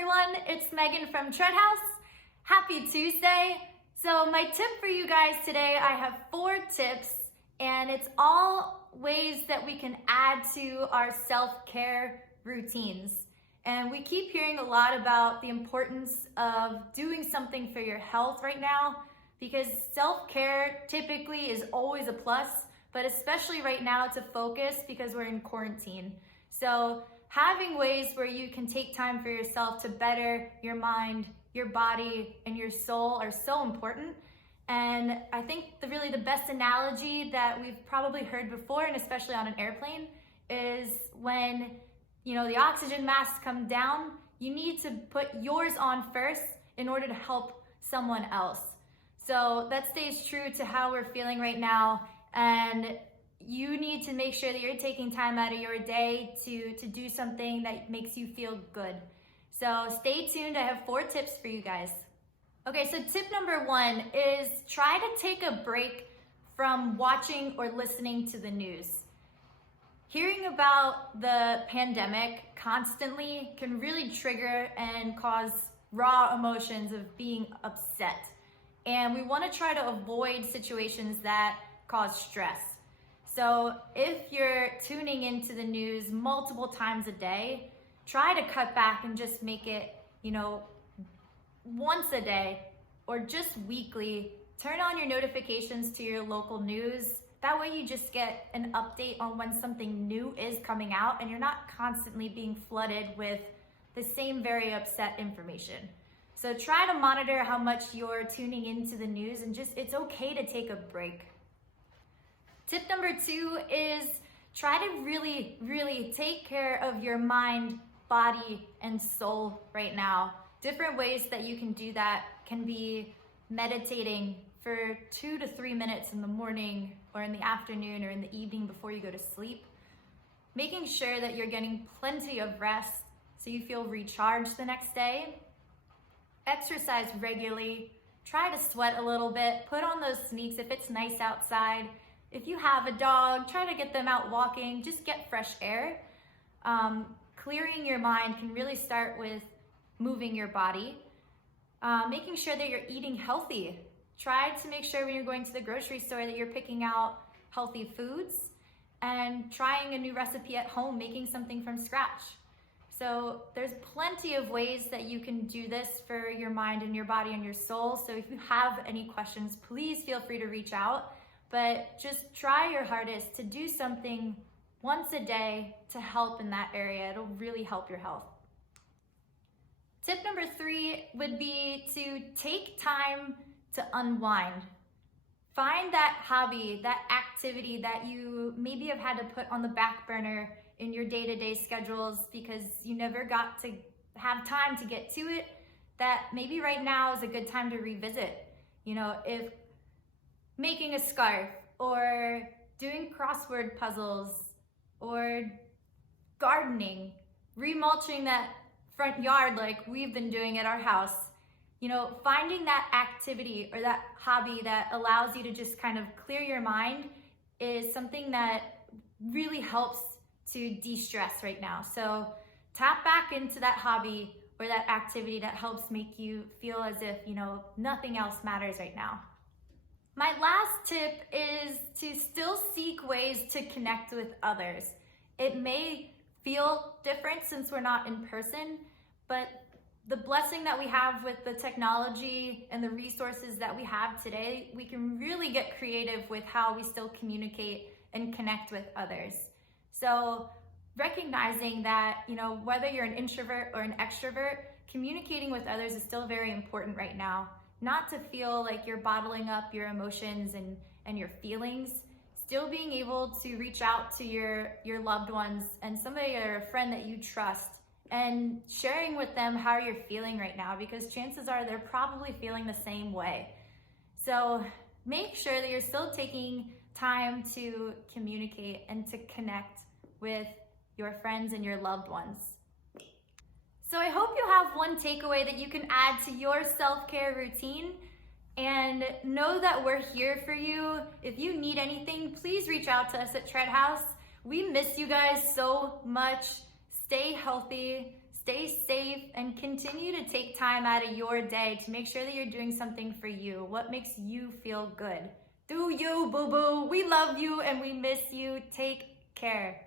everyone, it's Megan from Tread House. Happy Tuesday. So my tip for you guys today, I have 4 tips, and it's all ways that we can add to our self-care routines. And we keep hearing a lot about the importance of doing something for your health right now, because self-care typically is always a plus, but especially right now it's a focus because we're in quarantine. So having ways where you can take time for yourself to better your mind, your body, and your soul are so important. And I think really the best analogy that we've probably heard before, and especially on an airplane, is when the oxygen masks come down, you need to put yours on first in order to help someone else. So that stays true to how we're feeling right now, and you need to make sure that you're taking time out of your day to do something that makes you feel good. So stay tuned, I have 4 tips for you guys. Okay, so tip number 1 is try to take a break from watching or listening to the news. Hearing about the pandemic constantly can really trigger and cause raw emotions of being upset. And we want to try to avoid situations that cause stress. So if you're tuning into the news multiple times a day, try to cut back and just make it, once a day or just weekly. Turn on your notifications to your local news. That way you just get an update on when something new is coming out and you're not constantly being flooded with the same very upset information. So try to monitor how much you're tuning into the news, and it's okay to take a break. Tip number 2 is try to really, really take care of your mind, body, and soul right now. Different ways that you can do that can be meditating for 2 to 3 minutes in the morning or in the afternoon or in the evening before you go to sleep. Making sure that you're getting plenty of rest so you feel recharged the next day. Exercise regularly. Try to sweat a little bit. Put on those sneaks if it's nice outside. If you have a dog, try to get them out walking. Just get fresh air. Clearing your mind can really start with moving your body. Making sure that you're eating healthy. Try to make sure when you're going to the grocery store that you're picking out healthy foods and trying a new recipe at home, making something from scratch. So there's plenty of ways that you can do this for your mind and your body and your soul. So if you have any questions, please feel free to reach out. But just try your hardest to do something once a day to help in that area. It'll really help your health. Tip number 3 would be to take time to unwind. Find that hobby, that activity that you maybe have had to put on the back burner in your day-to-day schedules because you never got to have time to get to it, that maybe right now is a good time to revisit. If making a scarf or doing crossword puzzles or gardening, remulching that front yard like we've been doing at our house, finding that activity or that hobby that allows you to just kind of clear your mind is something that really helps to de-stress right now. So tap back into that hobby or that activity that helps make you feel as if, nothing else matters right now. My last tip is to still seek ways to connect with others. It may feel different since we're not in person, but the blessing that we have with the technology and the resources that we have today, we can really get creative with how we still communicate and connect with others. So recognizing that, whether you're an introvert or an extrovert, communicating with others is still very important right now. Not to feel like you're bottling up your emotions and your feelings, still being able to reach out to your loved ones and somebody or a friend that you trust and sharing with them how you're feeling right now, because chances are they're probably feeling the same way. So make sure that you're still taking time to communicate and to connect with your friends and your loved ones. So I hope you have one takeaway that you can add to your self-care routine, and know that we're here for you. If you need anything, please reach out to us at Tread House. We miss you guys so much. Stay healthy, stay stay safe and continue to take time out of your day to make sure that you're doing something for you. What makes you feel good? Do you, boo-boo. We love you and we miss you. Take care.